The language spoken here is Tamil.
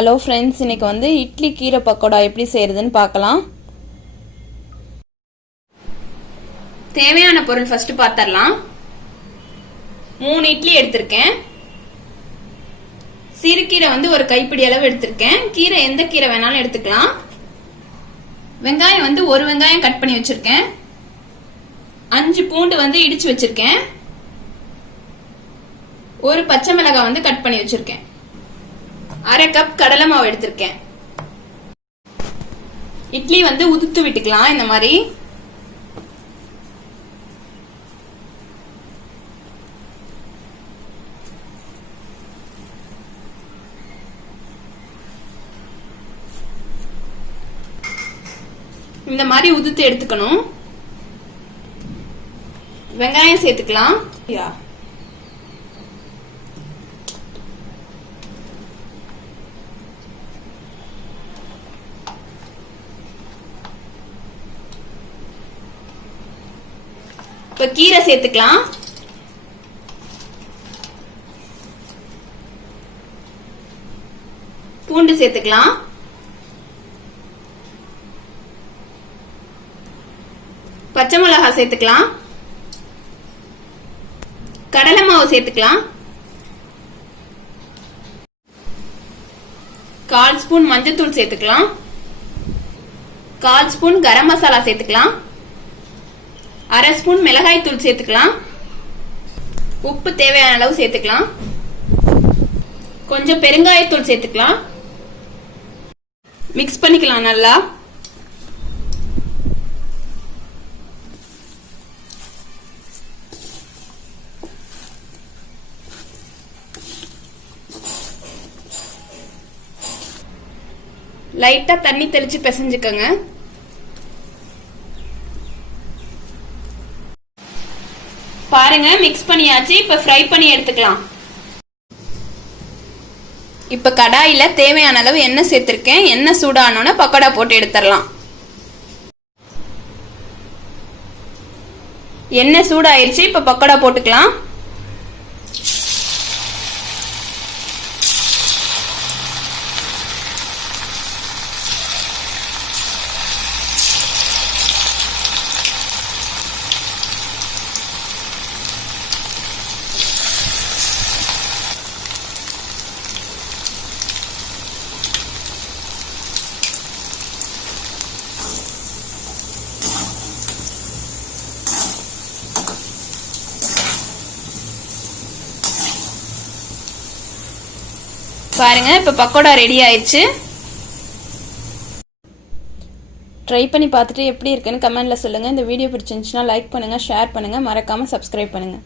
ஹலோ ஃப்ரெண்ட்ஸ், இன்னைக்கு வந்து இட்லி கீரை பக்கோடா எப்படி செய்யறதுன்னு பார்க்கலாம். தேவையான பொருள் ஃபர்ஸ்ட் பார்த்தரலாம். 3 இட்லி எடுத்திருக்கேன். சிறுகீரை வந்து ஒரு கைப்பிடி அளவு எடுத்திருக்கேன். கீரை எந்த கீரை வேணாலும் எடுத்துக்கலாம். வெங்காயம் வந்து ஒரு வெங்காயம் கட் பண்ணி வச்சிருக்கேன். 5 பூண்டு வந்து இடிச்சு வச்சிருக்கேன். ஒரு பச்சை மிளகாய் வந்து கட் பண்ணி வச்சிருக்கேன். 1/2 கப் கடலை மாவு எடுத்திருக்கேன். இட்லி வந்து உதுத்து விட்டுக்கலாம். இந்த மாதிரி உதுத்து எடுத்துக்கணும். வெங்காயம் சேர்த்துக்கலாம். இப்ப கீரை சேர்த்துக்கலாம். பூண்டு சேர்த்துக்கலாம். பச்சை மிளகாய் சேர்த்துக்கலாம். கடலை மாவு சேர்த்துக்கலாம். 1/4 ஸ்பூன் மஞ்சள்தூள் சேர்த்துக்கலாம். 1/4 ஸ்பூன் கரம் மசாலா சேர்த்துக்கலாம். 1/2 ஸ்பூன் மிளகாய் தூள் சேர்த்துக்கலாம். உப்பு தேவையான அளவு சேர்த்துக்கலாம். கொஞ்சம் பெருங்காயத்தூள் சேர்த்துக்கலாம். மிக்ஸ் பண்ணிக்கலாம் நல்லா. லைட்டா தண்ணி தெளிச்சு பிசைஞ்சுக்கங்க. பாருங்க, மிக்ஸ் பண்ணியாச்சு. இப்ப ஃப்ரை பண்ணி எடுத்துக்கலாம். இப்ப கடாயில தேவையான அளவு எண்ணெய் சேர்த்திருக்கேன். எண்ணெய் சூடானோன்னு பக்கோடா போட்டு எடுத்துடலாம். எண்ணெய் சூடாயிருச்சு. இப்ப பக்கோடா போட்டுக்கலாம். பாருங்க, இப்ப பக்கோடா ரெடி ஆயிடுச்சு. ட்ரை பண்ணி பார்த்துட்டு எப்படி இருக்குன்னு கமெண்ட்ல சொல்லுங்க. இந்த வீடியோ பிடிச்சிருந்துச்சுன்னா லைக் பண்ணுங்க, ஷேர் பண்ணுங்க, மறக்காம சப்ஸ்கிரைப் பண்ணுங்க.